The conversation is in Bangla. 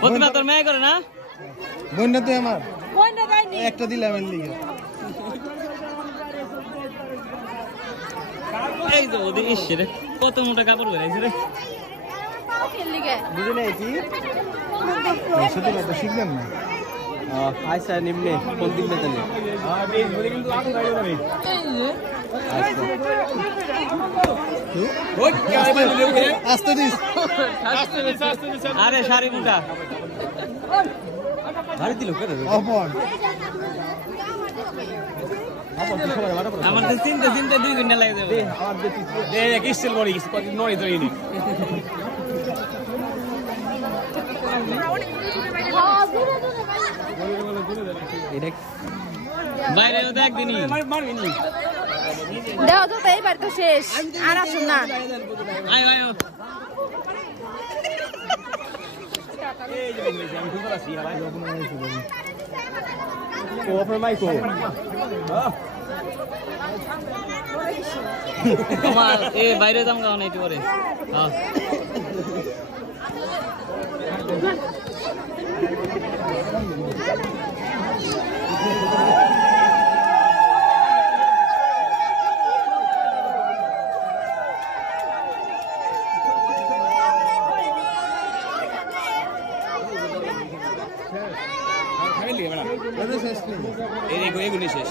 প্রতিমা তোর মেয়ে করে না বন্যা তো আমার একটা দিলাম এর লিগে এই তো ওদের ইসে রে কত মোটা কাপড় বেরাইছে রে বুঝে নাই কি শুধু কথা শিখলেন না আচ্ছা নিম্নে কোন দিন বেতনে আস্তে দিস আরে শাড়ি মোটা ভারী দিল কেন অপন আমার তো চিনতে চিনতে 2 ঘন্টা লাগে যাবে আমার বেশি দেখ স্টিল বড়ি কিছু কত নয় তো ইনি বাইরে দেখ দিনই দাও তো এইবার তো শেষ আর আসুন না আয় আয় ও আপনার মাইকো আমার এ বাইরে যাম গাও না একটু পরে হ্যাঁ শেষ এই শেষ